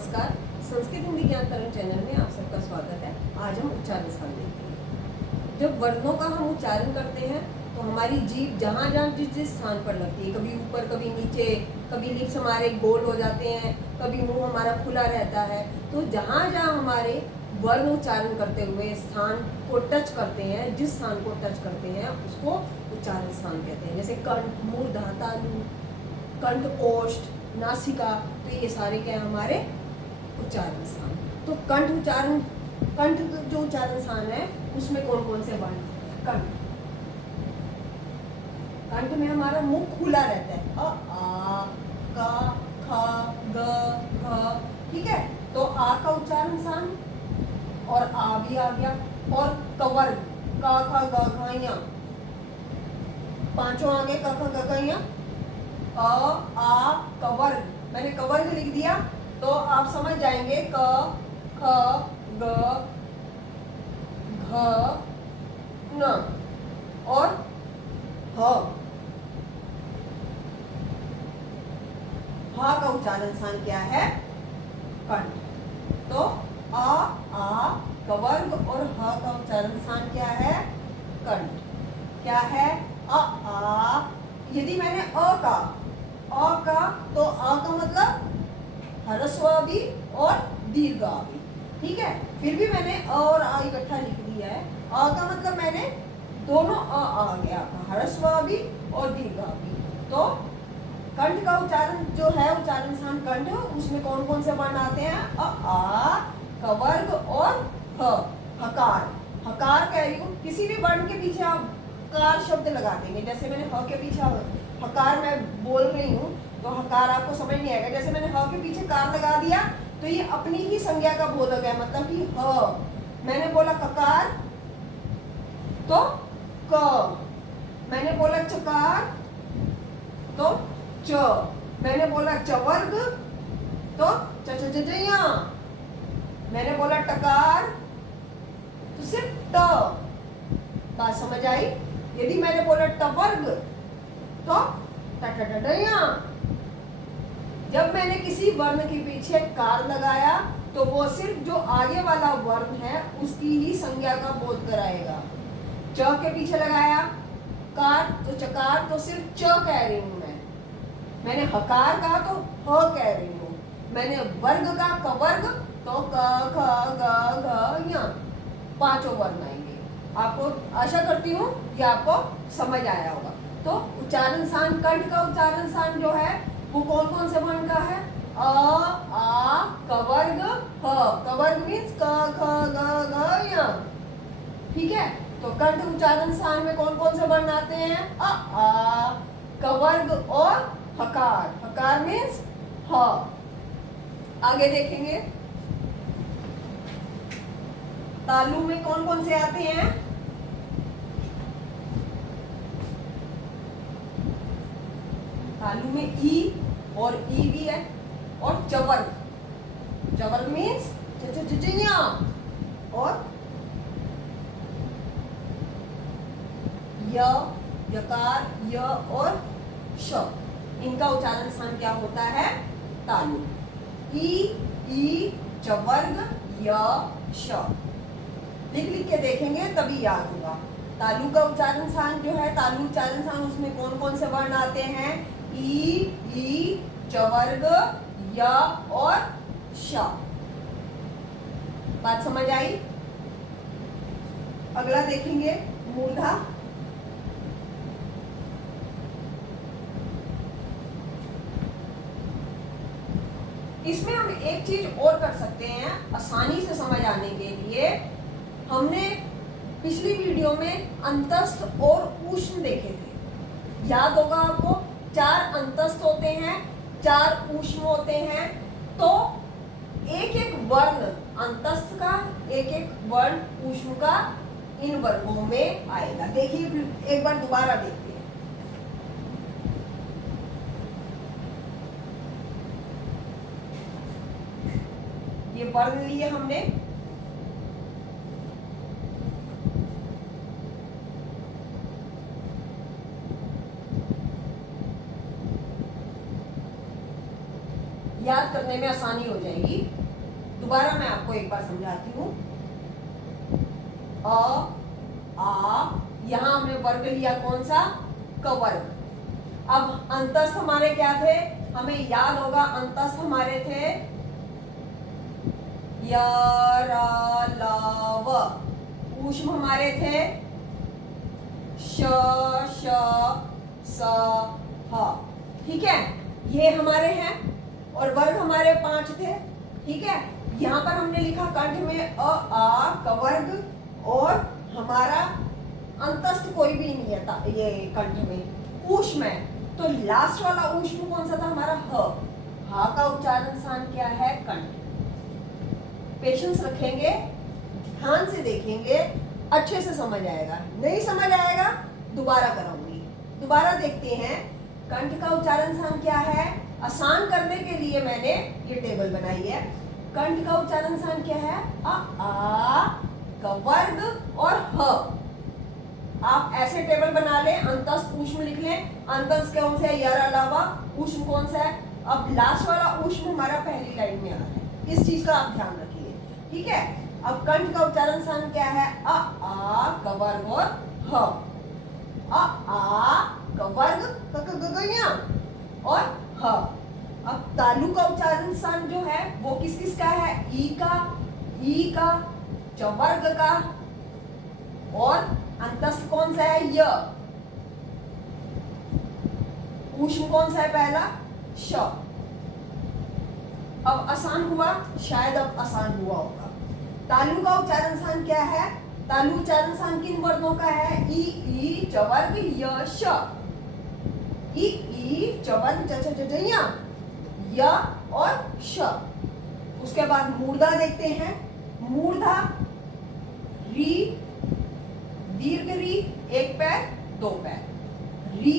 नमस्कार। संस्कृत हिंदी ज्ञान तरंग चैनल में आप सबका स्वागत है। आज हम उच्चारण स्थान देखेंगे। जब वर्णों का हम उच्चारण करते हैं तो हमारी जीभ जहाँ जहाँ जिस जिस स्थान पर लगती है, कभी ऊपर कभी नीचे, कभी लिप्स हमारे गोल हो जाते हैं, कभी मुंह हमारा खुला रहता है, तो जहाँ जहाँ हमारे वर्ण उच्चारण करते हुए स्थान को टच करते हैं, जिस स्थान को टच करते हैं उसको उच्चारण स्थान कहते हैं। जैसे कंठ, मूर्धा, तालु, कंठ, ओष्ठ, नासिका, तो ये सारे क्या है हमारे उच्चारण स्थान। तो कंठ जो उच्चारण स्थान है उसमें कौन कौन से वर्ण? कंठ में हमारा मुंह खुला रहता है, अ, आ, का, ख, ग, घ, ठीक है। तो आ का उच्चारण स्थान और आ भी आ गया। और कवर्ग, क, ख, ग, घ, ञ, पांचों आगे क, ख, ग, घ, ञ, अ, आ, कवर्ग। मैंने कवर्ग लिख दिया तो आप समझ जाएंगे क, ख, ग, घ, न और ह। ह का उच्चारण स्थान क्या है? कंठ। तो अ, आ, कवर्ग और ह का उच्चारण स्थान क्या है? कंठ। क्या है? अ, आ। यदि मैंने अ का तो अ का मतलब ह्रस्व भी और दीर्घ आ भी, ठीक है। फिर भी मैंने अ और आ इकट्ठा लिख दिया है। अ का मतलब मैंने दोनों आ गया, ह्रस्व भी और दीर्घ भी। तो कंठ का उच्चारण जो है उच्चारण स्थान कंठ, उसमें कौन कौन से वर्ण आते हैं? अ, आ, कवर्ग और ह। हकार, हकार कह रही हूँ, किसी भी वर्ण के पीछे आप कार शब्द लगा देंगे। जैसे मैंने ह के पीछे हकार मैं बोल रही हूँ तो हकार आपको समझ नहीं आएगा। जैसे मैंने ह के पीछे कार लगा दिया तो ये अपनी ही संज्ञा का बोधक है, मतलब कि ह। मैंने बोला ककार तो क, मैंने बोला चकार तो च, मैंने बोला चवर्ग तो च, मैंने बोला टकार तो सिर्फ ट। बात समझ आई? यदि मैंने बोला टवर्ग तो ट। जब मैंने किसी वर्ण के पीछे कार लगाया तो वो सिर्फ जो आगे वाला वर्ण है उसकी ही संज्ञा का बोध कराएगा। च के पीछे लगाया कार तो चकार तो सिर्फ च कह रही हूं मैंने हकार कहा तो ह कह रही हूं। मैंने वर्ग का कवर्ग तो क, ख, ग, घ, ञ, पांचों वर्ण आएंगे। आपको आशा करती हूँ कि आपको समझ आया होगा। तो उच्चारण स्थान कंठ का उच्चारण स्थान जो है वो कौन कौन से वर्ण का है? अ, आ, कवर्ग, ह। कवर्ग मीन्स क, ख, ग, घ, ञ, ठीक है। तो कंठ उच्चारण स्थान में कौन कौन से वर्ण आते हैं? अ, आ, कवर्ग और हकार। हकार मीन्स ह। आगे देखेंगे तालु में कौन कौन से आते हैं? तालु में ई और ई भी है और चवर्ग। चवर्ग मीन्स च और य, यकार, य और श। इनका उच्चारण स्थान क्या होता है? तालु। ई, चवर्ग, य, श। लिख के देखेंगे तभी याद होगा। तालु का उच्चारण स्थान जो है, तालु उच्चारण स्थान, उसमें कौन कौन से वर्ण आते हैं? ई, चवर्ग, य और श। बात समझ आई? अगला देखेंगे मूर्धा। इसमें हम एक चीज और कर सकते हैं आसानी से समझ आने के लिए। हमने पिछली वीडियो में अंतस्थ और ऊष्म देखे थे, याद होगा आपको। 4 अंतस्थ होते हैं, 4 ऊष्म होते हैं। तो एक एक वर्ण अंतस्थ का, एक एक वर्ण ऊष्म का इन वर्गों में आएगा। देखिए एक बार दोबारा देखते हैं। ये वर्ण लिए हमने, याद करने में आसानी हो जाएगी। दोबारा मैं आपको एक बार समझाती हूँ। अ आ, यहाँ हमने वर्ग लिया कौन सा, क वर्ग। अब अंतस्थ हमारे क्या थे, हमें याद होगा अंतस्थ हमारे थे य र ल व। ऊष्म हमारे थे श श स ह। ठीक है, ये हमारे हैं। और वर्ग हमारे 5 थे। ठीक है, यहाँ पर हमने लिखा कंठ में अ आ क वर्ग, और हमारा अंतस्थ कोई भी नहीं है ये कंठ में, ऊष्म है। तो लास्ट वाला ऊष्म कौन सा था हमारा, ह। हा का उच्चारण स्थान क्या है, कंठ। पेशेंस रखेंगे, ध्यान से देखेंगे, अच्छे से समझ आएगा। नहीं समझ आएगा दोबारा कराऊंगी। दोबारा देखते हैं कंठ का उच्चारण स्थान क्या है। आसान करने के लिए मैंने ये टेबल बनाई है। कंठ का उच्चारण स्थान क्या है, अ आ क वर्ग और ह। आप ऐसे टेबल बना लें, अंतस्थ ऊष्म लिख लें। अंतस्थ कौन सा है, यर अलावा ऊष्म कौन सा है। अब लास्ट वाला ऊष्म हमारा पहली लाइन में आ रहा है, इस चीज का आप ध्यान रखिए। ठीक है, अब कंठ का उच्चारण स्थान क्या है, अ आ क वर्ग और ह। अ आ क वर्ग और ह। अब तालु का उच्चारण स्थान जो है वो किस किस का है, ई का, च वर्ग का, और अंतस्थ कौन सा है, य। ऊष्म कौन सा है पहला, श। अब आसान हुआ, शायद अब आसान हुआ होगा। तालु का उच्चारण स्थान क्या है, तालु उच्चारण स्थान किन वर्णों का है, ई च वर्ग य श। ई च वर्ग च च ज य, य और श। उसके बाद मूर्धा देखते हैं। मूर्धा री, दीर्घ री, एक पैर दो पैर, री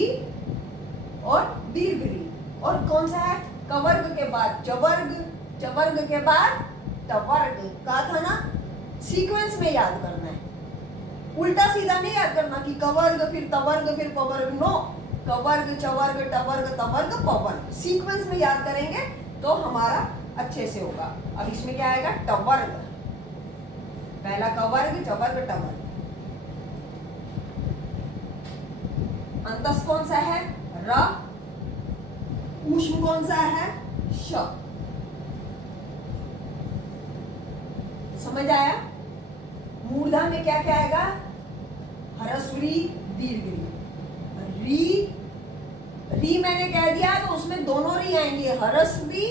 और दीर्घ री। और कौन सा है, कवर्ग के बाद चवर्ग, चवर्ग के बाद टवर्ग। कहा था ना, सीक्वेंस में याद करना है, उल्टा सीधा नहीं याद करना कि कवर्ग फिर तवर्ग फिर पवर्ग। नो, कवर्ग चवर्ग टवर्ग तवर्ग पवर्ग, सीक्वेंस में याद करेंगे तो हमारा अच्छे से होगा। अब इसमें क्या आएगा, टवर्ग। पहला कवर्ग चवर्ग टवर्ग। अंतस्थ कौन सा है, र। ऊष्म कौन सा है, श। समझ आया। मूर्धा में क्या क्या आएगा, ह्रस्वरी दीर्घ री। री मैंने कह दिया तो उसमें दोनों री आएंगे, ह्रस्वी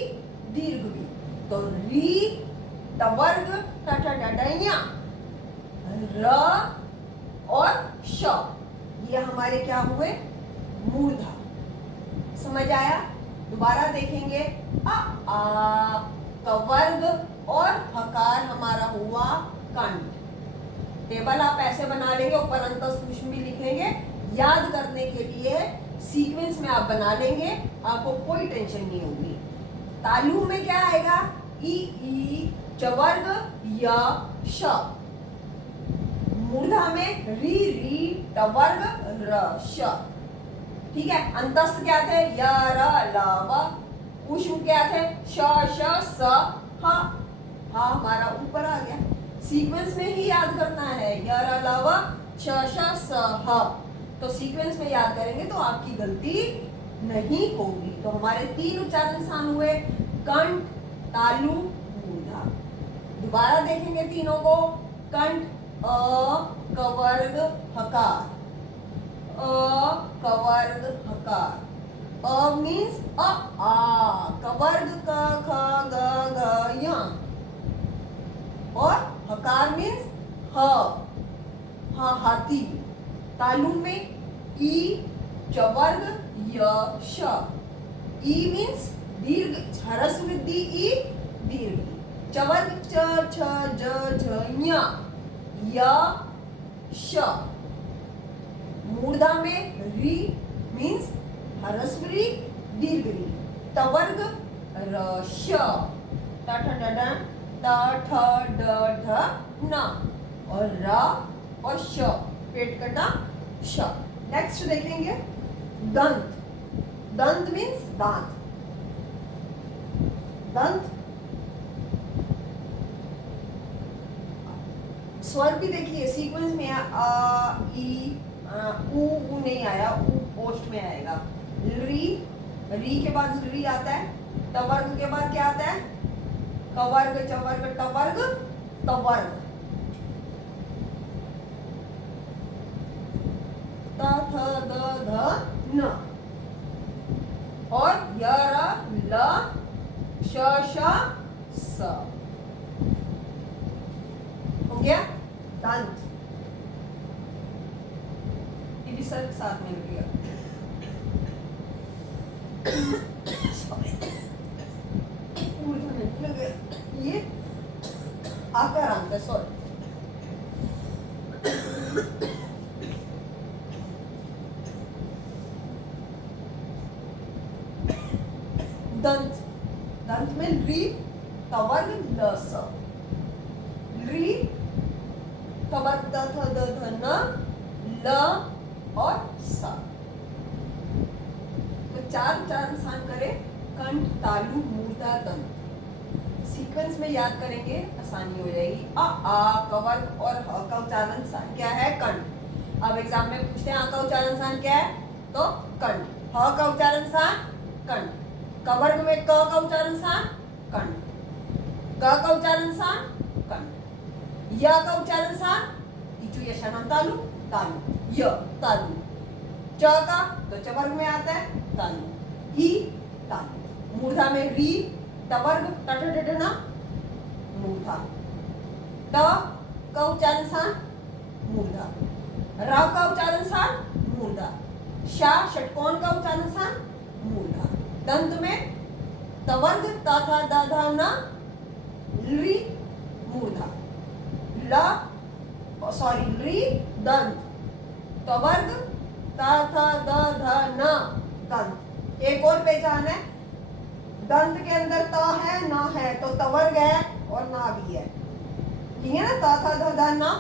दीर्घ भी। तो री टवर्ग टटया, र और श, ये हमारे क्या हुए, मूर्धा। समझ आया। दोबारा देखेंगे, अ आ का वर्ग और हकार हमारा हुआ कंठ। टेबल आप ऐसे बना लेंगे, ऊपर अंतस्थ ऊष्म भी लिख लेंगे। याद करने के लिए सीक्वेंस में आप बना लेंगे, आपको कोई टेंशन नहीं होगी। तालु में क्या आएगा, ई च वर्ग य श। मूर्धा में री ट वर्ग र श। ठीक है, अंतस्थ क्या थे, य र ल व। ऊष्म क्या थे, श श स ह। हा हमारा ऊपर आ गया। सीक्वेंस में ही याद करना है, य र ल व श श स ह। तो सीक्वेंस में याद करेंगे तो आपकी गलती नहीं होगी। तो हमारे 3 उच्चारण स्थान हुए, कंठ, तालु, मूर्धा। दोबारा देखेंगे तीनों को। कंठ, अ क वर्ग हकार, अ क वर्ग हकार। अ मीन्स अ आ, क वर्ग क ख ग घ य। और हकार मीन्स ह, हा हाथी। तालु में ई च वर्ग य श। ई मीन्स दीर्घ, ह्रस्व वृद्धि ई, दीर्घ। च वर्ग च छ ज झ ञ, य श। मूर्धा में री मीन्स ह्रस्व री दीर्घ री। ट वर्ग र श, ट ठ ड ढ, ट ठ ड ढ न, और र और श, पेट कटा श। नेक्स्ट देखेंगे दंत। दंत मीन्स दांत। दंत। स्वर भी देखिए सीक्वेंस में आ ई ऊ नहीं आया, ऊ ओष्ठ में आएगा। री, री के बाद री आता है, तवर्ग के बाद क्या आता है, कवर्ग चवर्ग टवर्ग तवर्ग। त थ द ध न और य र ल श श स। हो गया दंत। ये भी सब साथ में लिया। ये आकारांत है, सॉरी। दंत, दंत में री तवर्ग ल स, री तवर्ग द थ द ध न ल और स। तो चार उच्चारण करें, कंठ तालु मूर्धा दंत। सीक्वेंस में याद करेंगे, आसानी हो जाएगी। आ कवर्ग और ह का उच्चारण स्थान क्या है, कंठ। अब एग्जाम में पूछते हैं आ का उच्चारण स्थान क्या है, तो कंठ। ह का उच्चारण स्थान कंठ। कवर्ग में क का उच्चारण स्थान कंठ। क का उच्चारण स्थान कंठ। य का उच्चारण स्थान इचु यशानम तालु तालु, य तालु। च का तो चवर्ग में आता है तालु, ई तालु। मूर्धा में री तवर्ग टट टटना मूर्धा। त का उच्चारण स्थान मूर्धा। र का उच्चारण स्थान मूर्धा। शा षटकोण का उच्चारण स्थान मूर्धा। दंत में तवर्ग ता था दा धा न ली मूर्धा। ल सॉरी ली दंत, तवर्ग ता था दा धा न दंत। एक और पहचान है, दंत के अंदर ता है ना है तो तवर्ग है और ना भी है, ठीक है ना। ता था धा धा न,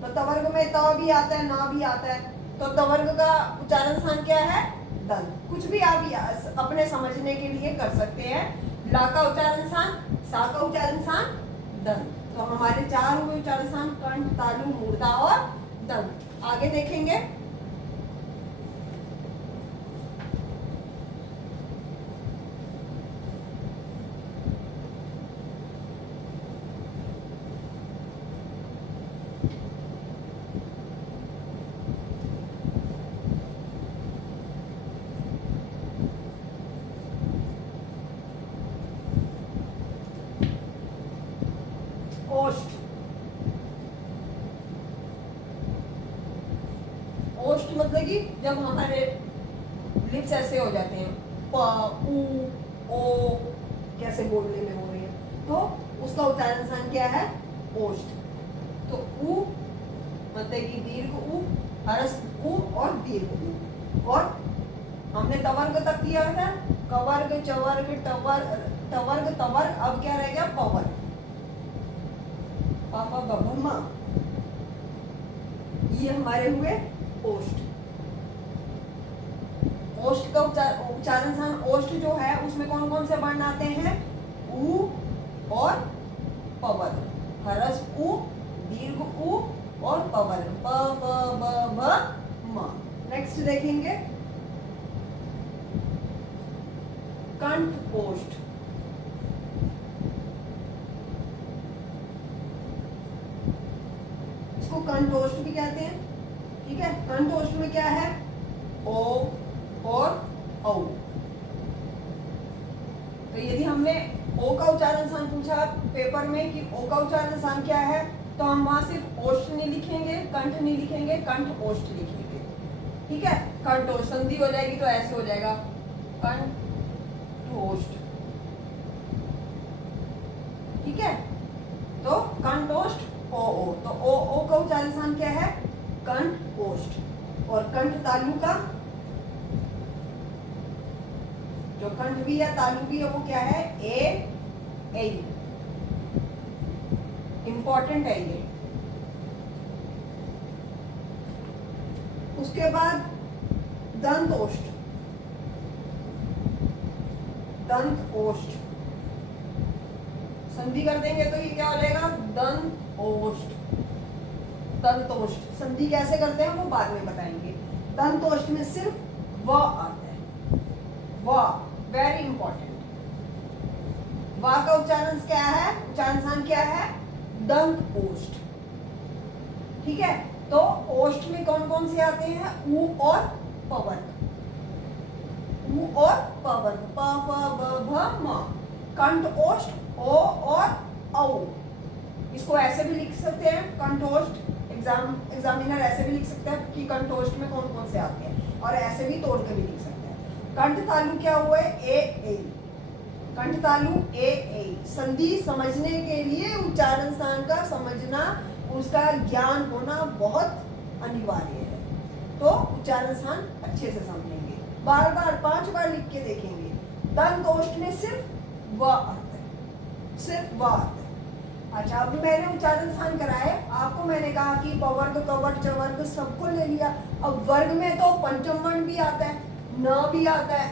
तो तवर्ग में ता भी आता है ना भी आता है, तो तवर्ग का उच्चारण स्थान क्या है, दंत। कुछ भी आप अपने समझने के लिए कर सकते हैं। ला का उच्चारण स्थान, सा का उच्चारण स्थान दंत। तो हमारे चार हुए उच्चारण स्थान कंठ तालु मूर्धा और दंत। आगे देखेंगे। ओष्ठ, ओष्ठ मतलब कि जब हमारे लिप्स ऐसे हो जाते हैं, प उ ओ कैसे बोलने में हो रही है, तो उसका उच्चारण स्थान क्या है, ओष्ठ। तो उ मतलब कि दीर्घ उ, हरस उ और दीर्घ उ। और हमने तवर्ग तक किया था, कवर्ग चवर्ग टवर्ग तवर्ग। अब क्या रह गया, पवर्ग। पापा बब्बम्मा, ये हमारे हुए ओष्ठ। ओष्ठ का उच्चारण स्थान, ओष्ठ जो है उसमें कौन कौन से वर्ण आते हैं, उ और पवर्ग। हरस उ, दीर्घ उ और पवर्ग, प प ब भ म। नेक्स्ट देखेंगे कंठ ओष्ठ। इसको कंठोष्ठ भी कहते हैं, ठीक है। कंठोष्ठ में क्या है, ओ और औ। तो यदि हमने ओ का उच्चारण स्थान पूछा पेपर में कि ओ का उच्चारण स्थान क्या है, तो हम वहां सिर्फ ओष्ठ नहीं लिखेंगे, कंठ नहीं लिखेंगे, कंठ ओष्ठ लिखेंगे, ठीक है। कंठोष्ठ संधि हो जाएगी तो ऐसे हो जाएगा कंठोष्ठ, ठीक है। तो कंठोष्ठ ओ, तो ओ का उच्चारण स्थान क्या है, कंठ ओष्ठ। और कंठ तालु का, जो कंठ भी है तालु भी है, वो क्या है, ए। इंपॉर्टेंट है ये। उसके बाद दंत ओष्ठ, दंत ओष्ठ। संधि कर देंगे तो ये क्या हो जाएगा, दंत ओष्ठ। दंत ओष्ठ संधि कैसे करते हैं वो बाद में बताएंगे। दंत ओष्ठ में सिर्फ व आता है, व, वेरी इंपॉर्टेंट। व का उच्चारण क्या है, उच्चारण स्थान क्या है, दंत ओष्ठ। ठीक है, तो ओष्ठ में कौन कौन से आते हैं, उ और प वर्ग, उ और प वर्ग, प फ ब भ म। कंठ ओष्ठ ओ और औ। इसको ऐसे भी लिख सकते हैं कंठोष्ठ, एग्जामिनर ऐसे भी लिख सकते हैं कि कंठोष्ठ में कौन कौन से आते हैं, और ऐसे भी तोड़ के भी लिख सकते हैं। कंठ तालु क्या हुआ है, ए। कंठ तालु ए। संधि समझने के लिए उच्चारण स्थान का समझना, उसका ज्ञान होना बहुत अनिवार्य है। तो उच्चारण स्थान अच्छे से समझेंगे, बार बार 5 बार लिख के देखेंगे। दंत ओष्ठ में सिर्फ व आता है, सिर्फ व आता है। अच्छा, अब मैंने उच्चारण स्थान कराए, आपको मैंने कहा कि प वर्ग, क वर्ग, च वर्ग सबको ले लिया। अब वर्ग में तो पंचम वर्ण भी आता है, न भी आता है,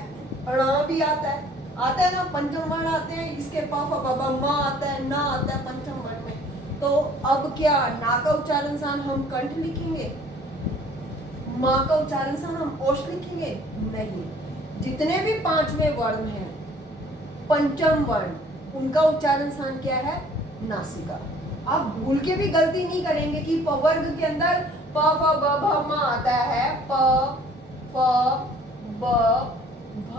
ण भी आता है ना, पंचम वर्ण आते हैं इसके, प फ ब भ म आता है, न आता है पंचम वर्ण में। तो अब क्या, ना का उच्चारण स्थान हम कंठ लिखेंगे, माँ का उच्चारण स्थान हम ओष्ठ लिखेंगे? नहीं, जितने भी 5वें वर्ण हैं पंचम वर्ण, उनका उच्चारण स्थान क्या है, नासिका। आप भूल के भी गलती नहीं करेंगे कि प वर्ग के अंदर प फ ब भ म आता है, प फ ब भ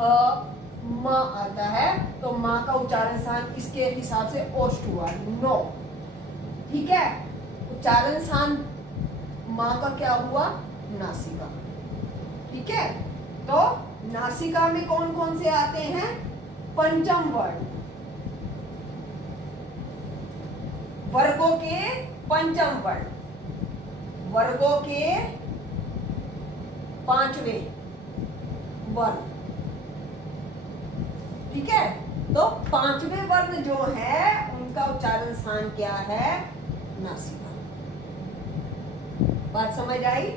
म आता है, तो माँ का उच्चारण स्थान इसके हिसाब से ओष्ठ हुआ, नो। ठीक है, उच्चारण स्थान माँ का क्या हुआ, नासिका। ठीक है, तो नासिका में कौन कौन से आते हैं, पंचम वर्ण, वर्गों के पंचम वर्ण, वर्गों के 5वें वर्ण। ठीक है, तो 5वें वर्ण जो है उनका उच्चारण स्थान क्या है, नासिका। बात समझ आई?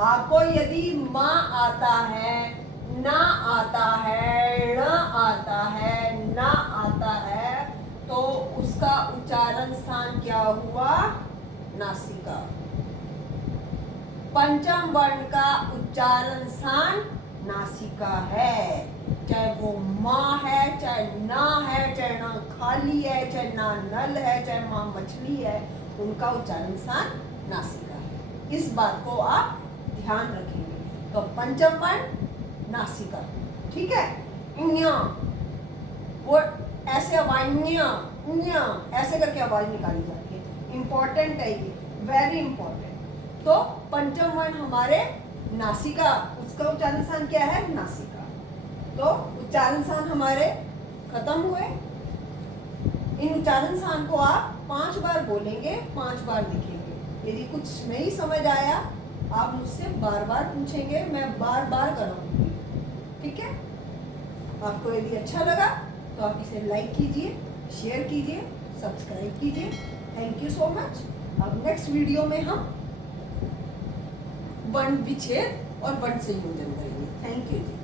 आपको यदि माँ आता है, ना आता है, ण आता है, ना आता है, तो उसका उच्चारण स्थान क्या हुआ, नासिका। पंचम वर्ण का उच्चारण स्थान नासिका है, चाहे वो माँ है, चाहे ना है, चाहे ना खाली है, चाहे ना नल है, चाहे माँ मछली है, उनका उच्चारण स्थान नासिका है। इस बात को आप ध्यान रखेंगे। तो पंचम वर्ण नासिका। ठीक है, इन्या वो ऐसे आवाज, न्या ऐसे करके आवाज निकाली जाती है। इंपॉर्टेंट है ये, वेरी इंपॉर्टेंट। तो पंचम वर्ण हमारे नासिका, उसका उच्चारण स्थान क्या है, नासिका। तो उच्चारण स्थान हमारे खत्म हुए। इन उच्चारण स्थान को आप 5 बार बोलेंगे, 5 बार लिखेंगे। यदि कुछ नहीं समझ आया, आप मुझसे बार बार पूछेंगे, मैं बार बार कराऊंगी। ठीक है, आपको यदि अच्छा लगा तो आप इसे लाइक कीजिए, शेयर कीजिए, सब्सक्राइब कीजिए। Thank you so much. अब नेक्स्ट वीडियो में हम वर्ण विच्छेद और वर्ण संयोजन करेंगे। Thank you ji.